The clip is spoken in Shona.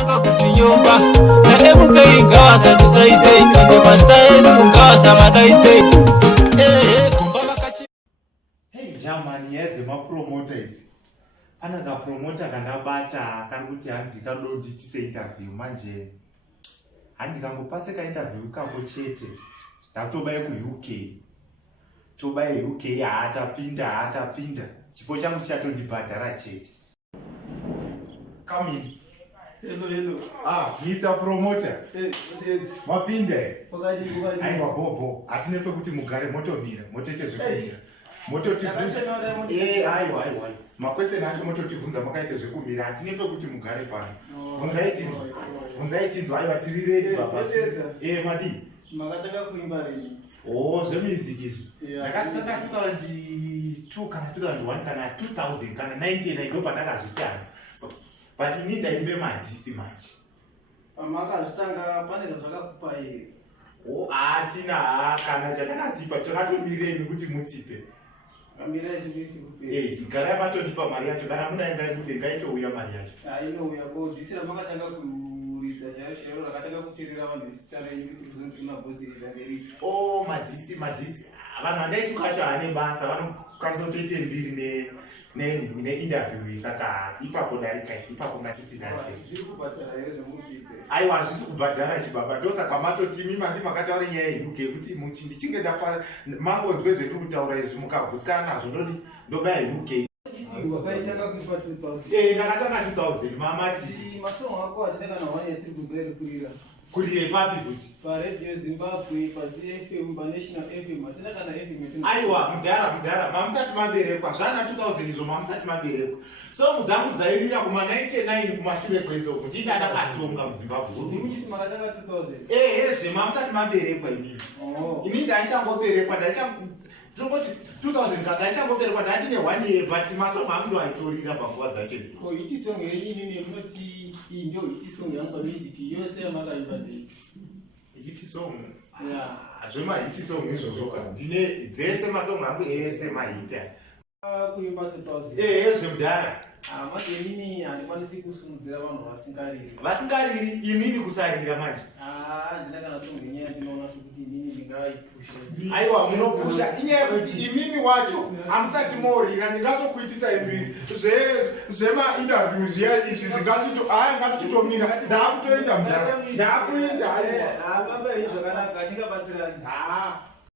Nataka kutinyumba na ebuke ingawa satisaise ende mastaedu ingawa samadaite kumba makachi. Hey Germany yedze mapromoter idzi. Pana ka promoter kandabata kari kuti hanzi kadonditise interview manje. Handikangopase ka interview kako chete. Ndatobaye ku UK. Tobaye UK hatapinda. Chipo changu chatondibhadhara chete. Come in. Hello. Mr. Promoter. Hey, BossEdza. Mapinda. Wakadi. Aiwa bobo. Atine pekuti mugare motomira. Motoite zvekumira. Mototivhunza. Aiwa. Makwese nacho mototivhunza makaite zvekumira. Atine pekuti mugare pano. Vunza itinzwa aiwa tiri ready baba. Madi. Makataka kuimba rini. Zvemusic izvi. Ndakataka 2002 kana 2001 kana 2000 kana 99 ndo pandakazvitanga. But inini ndaimbe madhisi manje. Pamakazvitanga pane zvakakupa here. Hatina kana chandakatipa takatomireni kuti mutipe. Kamira isikuiti kupe. Garai matondipa mari yacho kana munaenda mudenga itouya mari yacho. Inouya ko dhisi ramakatanga kuridza chairo rakatanga kuterera vanhu vesitara yenyu kuti kuzonzi kuna BossEdza nderipi. Madhisi. Vanhu vandaiti kacho hane basa vanokazotoite mbiri ne-interview saka ipapo darika ipapo ngatiti date. Zviri kubhadhara here zvamupite. Aiwa hazvisi kubhadhara chibaba ndosaka matotimi mandi makataura nyaya yeUK kuti ndichinge ndapa mangonzwe zviri kutaura izvi mukagutsikana nazvo ndobaya UK. Wakaitanga kuipa 2000. Ndakatanga 2000 mamati. Masongo ako hatina kana wani yatiri kuzorere kurira. Kurire papi futi? Radio Zimbabwe, paZFM, paNational FM, hatina kana FM yetu. Aiwa mudhara mamusati maberekwa zvana 2000 izvo mamusati maberekwa. So mudzangu dzairira kuma 99 kumashure kwezo kuti ndakatonga muZimbabwe. Muchiti makatanga 2000. Zvemamusati maberekwa inini. Inini ndaichangoberekwa tongoti 2000 kazvaichangoberekwa ndatine 1 year but masongo angu ndo aitorira panguva dzacho idzi. Hiti song yenyu nemunoti iyi ndio hiti song yangu pamusic yose yamakaimba ndei. Hiti song? Zvemahiti song izvozvo kana ndine dzese masongo angu ese mahita. Kuimba 2000. Zvemudhara. Manje inini handikwanisi kusimudzira vanhu vasingariri inini kusarira manje. Ndina kana song yenyaya ndinoona sokuti inini ndingaipusha. Aiwa munopusha inyaya kuti imimi wacho hamusati morira ndingatokuitisa imbiri zvema-interview zviya izvi ngatichitomira ndaakutoenda mudhara ndaakuenda. Baba izvo zvakanaka ndingabatsirani.